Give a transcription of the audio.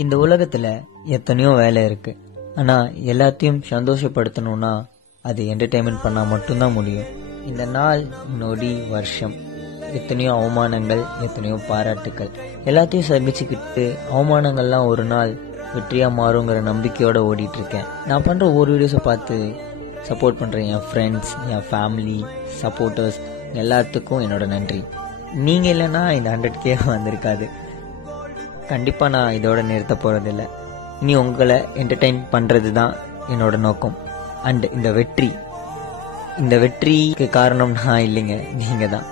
இந்த உலகத்துல எத்தனையோ வேலை இருக்கு. ஆனா எல்லாத்தையும் சந்தோஷப்படுத்தணும்னா அது என்டர்டைன்மெண்ட் பண்ணா மட்டும்தான் முடியும். இந்த நாள், நொடி, வருஷம், எத்தனையோ அவமானங்கள், எத்தனையோ பாராட்டுக்கள், எல்லாத்தையும் சகிச்சுக்கிட்டு அவமானங்கள்லாம் ஒரு நாள் வெற்றியா மாறுங்கிற நம்பிக்கையோட ஓடிட்டு இருக்கேன். நான் பண்ற ஒரு வீடியோஸை பார்த்து சப்போர்ட் பண்ற என் ஃப்ரெண்ட்ஸ், என் ஃபேமிலி, சப்போர்ட்டர்ஸ் எல்லாத்துக்கும் என்னோட நன்றி. நீங்க இல்லைன்னா இந்த 100K வந்திருக்காது. கண்டிப்பா நான் இதோட நிறுத்த போறதில்லை. இனி உங்களை என்டர்டெயின் பண்றது தான் என்னோட நோக்கம். அண்ட் இந்த வெற்றிக்கு காரணம் நான் இல்லைங்க, நீங்க தான்.